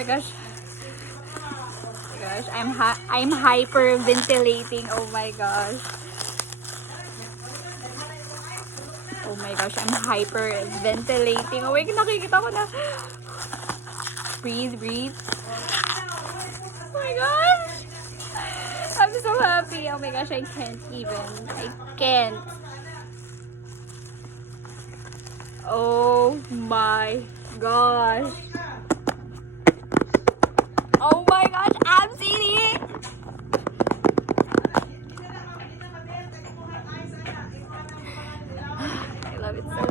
my gosh. I'm hyperventilating. Oh my gosh. Oh my gosh, I'm hyperventilating. Oh my god, nakikita ko na. Breathe, breathe. Oh my gosh. I'm so happy. Oh my gosh, I can't even. I can't. Oh my gosh. Oh my gosh, I'm seeing it. I love it so